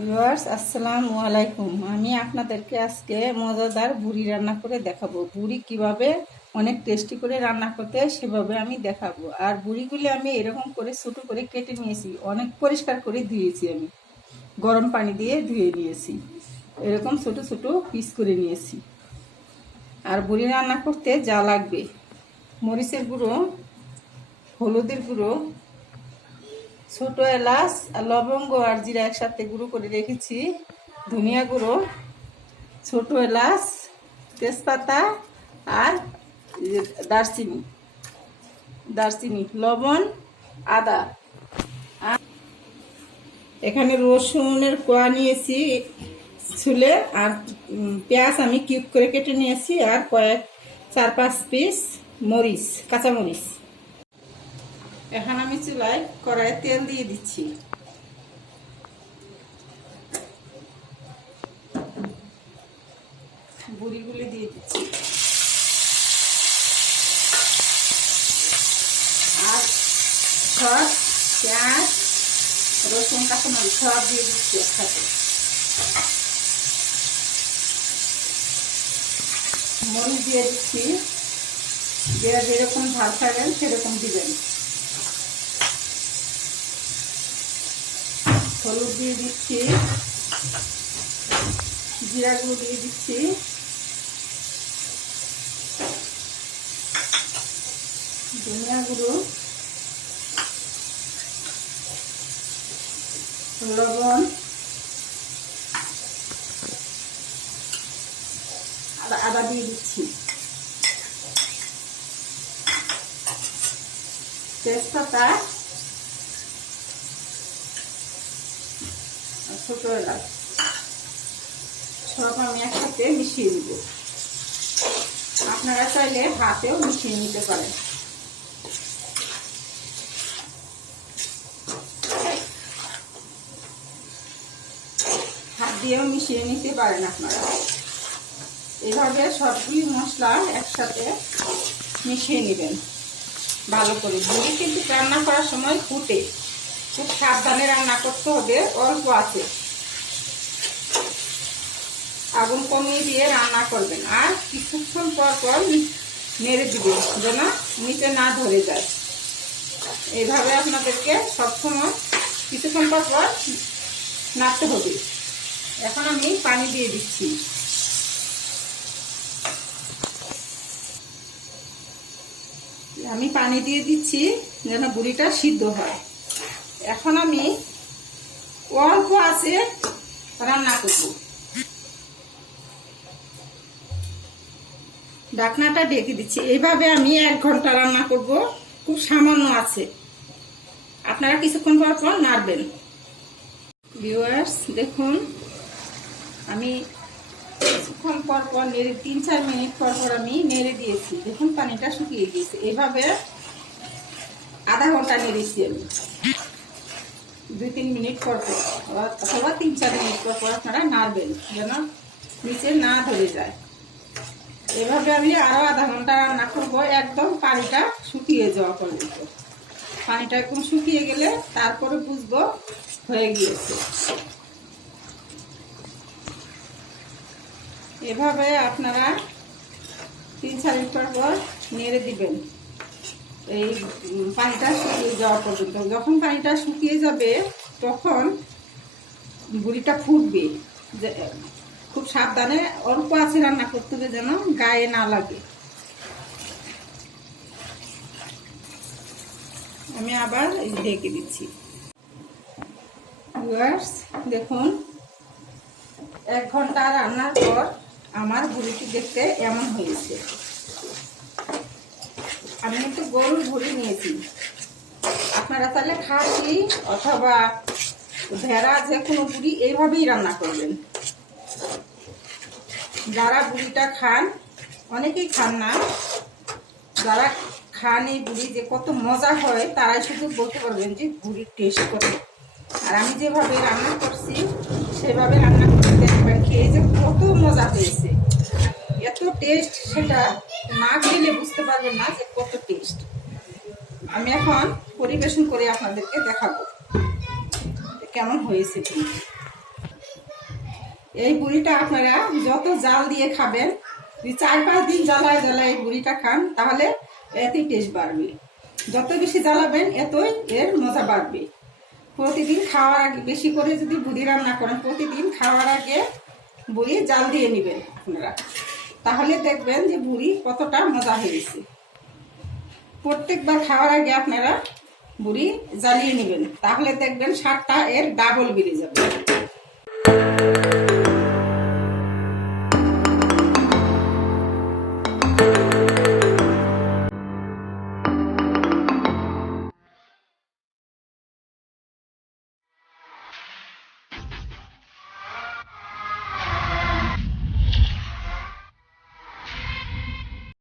Viewers আসসালামু আলাইকুম। আমি আপনাদেরকে আজকে মজাদার বুড়ি রান্না করে দেখাবো। বুড়ি কিভাবে অনেক টেস্টি করে রান্না করতে হয় সেভাবে আমি দেখাবো। আর বুড়িগুলি আমি এরকম করে ছোটো করে কেটে নিয়েছি, অনেক পরিষ্কার করে ধুয়েছি, আমি গরম পানি দিয়ে ধুয়ে নিয়েছি, এরকম ছোট ছোট পিস করে নিয়েছি। আর বুড়ি রান্না করতে যা লাগবে: মরিচের গুঁড়ো, হলুদের গুঁড়ো, ছোট এলাচ আর লবঙ্গ আর জিরা একসাথে গুঁড়ো করে রেখেছি, ধনিয়া গুঁড়ো, ছোট এলাচ, তেজপাতা আর দারচিনি, লবণ, আদা। আর এখানে রসুনের কোয়া নিয়েছি ছুলে, আর পেঁয়াজ আমি কিউব করে কেটে নিয়েছি, আর 4-5 পিস মরিচ, কাঁচা মরিচ। এখন আমি চুলায় কড়াইয়ে তেল দিয়ে দিচ্ছি। বুড়িগুলি দিয়ে দিচ্ছি, আর সব পেঁয়াজ, রসুন, কাঁচামরিচ সব দিয়ে দিচ্ছি একসাথে। মরিচ দিয়ে দিচ্ছি, যারা যেরকম ঝাল খাবেন সেরকম দিবেন। হলুদ দিয়ে দিচ্ছি, জিরা গুঁড়ো দিয়ে দিচ্ছি, ধনিয়া গুঁড়ো, লবণ, আদা দিয়ে দিচ্ছি, তেজপাতা, ছোট এলাচ সব আমি একসাথে মিশিয়ে দিব। আপনারা চাইলে হাতেও মিশিয়ে নিতে পারেন। হাত দিয়েও মিশিয়ে নিতে পারেন আপনারা। এভাবে সবগুলি মশলা একসাথে মিশিয়ে নেবেন ভালো করে। বুড়ি কিন্তু রান্না করার সময় ফুটে, খুব সাবধানে রান্না করতে হবে, অল্প আছে, আগুন কমিয়ে দিয়ে রান্না করবেন। আর কিছুক্ষণ পর পর নেড়ে দিবেন যেন নিচে না ধরে যায়। এইভাবে আপনাদেরকে সবসময় কিছুক্ষণ পর পর নাড়তে হবে। এখন আমি পানি দিয়ে দিচ্ছি। আমি পানি দিয়ে দিচ্ছি যেন বুড়িটা সিদ্ধ হয়। এখন আমি অল্প আছে রান্না করব। ঢাকনাটা ঢেকে দিচ্ছি। এইভাবে আমি 1 ঘন্টা রান্না করব। খুব সামান্য আছে, আপনারা কিছুক্ষণ পর পর নাড়বেন। ভিউয়ার্স দেখুন, আমি কিছুক্ষণ পর পর নেড়ে 3-4 মিনিট পর পর আমি নেড়ে দিয়েছি। দেখুন পানিটা শুকিয়ে গিয়েছে। এভাবে আধা ঘন্টা নেড়েছি আমি। 2-3 মিনিট পর পর অথবা 3-4 মিনিট পর পর আপনারা নাড়বেন যেন নিচে না ধরে যায়। এভাবে আমি আরো আধা ঘন্টা রান্না করবো, একদম পানিটা শুকিয়ে যাওয়া পর্যন্ত। পানিটা একদম শুকিয়ে গেলে তারপরে বুঝবো হয়ে গিয়েছে। এভাবে আপনারা 3-4 মিনিট পর পর নেড়ে দিবেন এই পানিটা শুকিয়ে যাওয়া পর্যন্ত। যখন পানিটা শুকিয়ে যাবে তখন বুড়িটা ফুটবে। খুব সাবধানে অল্প আছে রান্না করতে হবে যেন গায়ে না লাগে। আমি আবার ঢেকে দিচ্ছি। দেখুন 1 ঘন্টা রান্নার পর আমার বুড়িটি দেখতে এমন হয়েছে। আমি কিন্তু গরুর বুড়ি নিয়েছি, আপনারা তাহলে খাসি অথবা ভেড়া যে কোনো বুড়ি এইভাবেই রান্না করবেন। যারা বুড়িটা খান, অনেকেই খান না, যারা খান এই বুড়ি যে কত মজা হয় তারাই শুধু বলতে পারবেন যে বুড়ির টেস্ট কত। আর আমি যেভাবে রান্না করছি সেভাবে রান্না করতে দেখবেন, খেয়ে যে কত মজা হয়েছে, এত টেস্ট, সেটা না খেলে বুঝতে পারবেন না যে কত টেস্ট। আমি এখন পরিবেশন করে আপনাদেরকে দেখাবো কেমন হয়েছে। এই বুড়িটা আপনারা যত জাল দিয়ে খাবেন, 4-5 দিন জ্বালায় জ্বালায় এই বুড়িটা খান, তাহলে এতই টেস্ট বাড়বে। যত বেশি জ্বালাবেন এতই এর মজা বাড়বে। প্রতিদিন খাওয়ার আগে বেশি করে যদি বুড়ি রান্না করেন, প্রতিদিন খাওয়ার আগে বুড়ি জাল দিয়ে নেবেন আপনারা, তাহলে দেখবেন যে বুড়ি কতটা মজা হয়েছে। প্রত্যেকবার খাওয়ার আগে আপনারা বুড়ি জ্বালিয়ে নেবেন, তাহলে দেখবেন স্বাদটা এর ডাবল বেড়ে যাবে।